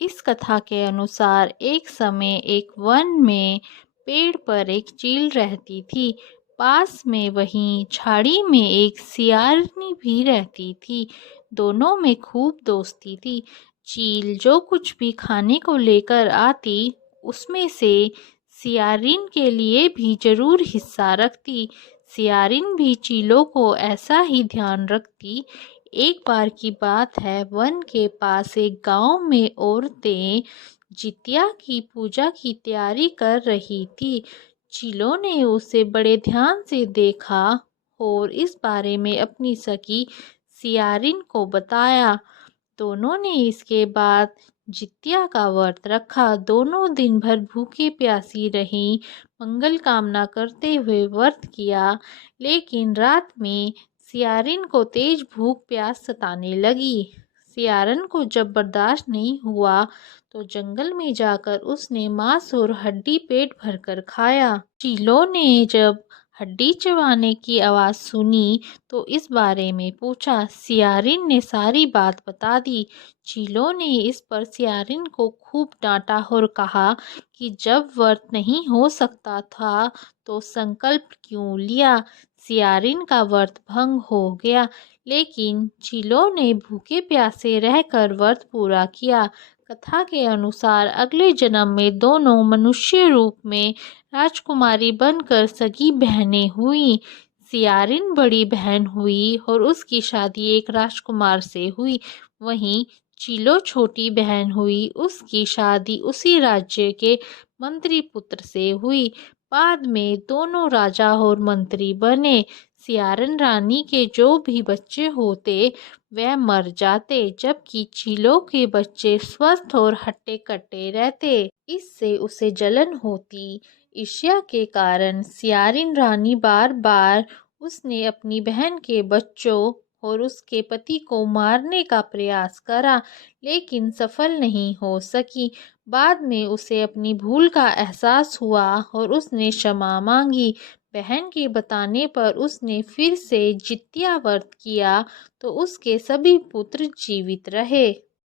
इस कथा के अनुसार एक समय एक वन में पेड़ पर एक चील रहती थी। पास में वहीं झाड़ी में एक सियारनी भी रहती थी। दोनों में खूब दोस्ती थी। चील जो कुछ भी खाने को लेकर आती उसमें से सियारिन के लिए भी जरूर हिस्सा रखती। सियारिन भी चीलों को ऐसा ही ध्यान रखती। एक बार की बात है, वन के पास एक गांव में औरतें जितिया की पूजा की तैयारी कर रही थी। चीलों ने उसे बड़े ध्यान से देखा और इस बारे में अपनी सखी सियारिन को बताया। दोनों ने इसके बाद जितिया का व्रत रखा। दोनों दिन भर भूखी प्यासी रहीं, मंगल कामना करते हुए व्रत किया। लेकिन रात में सियारिन को तेज भूख प्यास सताने लगी। सियारन को जब बर्दाश्त नहीं हुआ तो जंगल में जाकर उसने मांस और हड्डी पेट भरकर खाया। चीलों ने जब हड्डी चबाने की आवाज़ सुनी तो इस बारे में पूछा। सियारिन ने सारी बात बता दी। चीलों ने इस पर सियारिन को खूब डांटा और कहा कि जब व्रत नहीं हो सकता था तो संकल्प क्यों लिया। सियारिन का व्रत भंग हो गया, लेकिन चीलों ने भूखे प्यासे रहकर व्रत पूरा किया। कथा के अनुसार अगले जन्म में दोनों मनुष्य रूप में राजकुमारी बनकर सगी बहनें हुईं। सियारिन बड़ी बहन हुई और उसकी शादी एक राजकुमार से हुई। वहीं चीलो छोटी बहन हुई, उसकी शादी उसी राज्य के मंत्री पुत्र से हुई। बाद में दोनों राजा और मंत्री बने। सियारन रानी के जो भी बच्चे होते वह मर जाते, जबकि चीलों के बच्चे स्वस्थ और हट्टे कट्टे रहते। इससे उसे जलन होती। ईर्ष्या के कारण सियारिन रानी बार बार उसने अपनी बहन के बच्चों और उसके पति को मारने का प्रयास करा, लेकिन सफल नहीं हो सकी। बाद में उसे अपनी भूल का एहसास हुआ और उसने क्षमा मांगी। बहन के बताने पर उसने फिर से जितिया व्रत किया तो उसके सभी पुत्र जीवित रहे।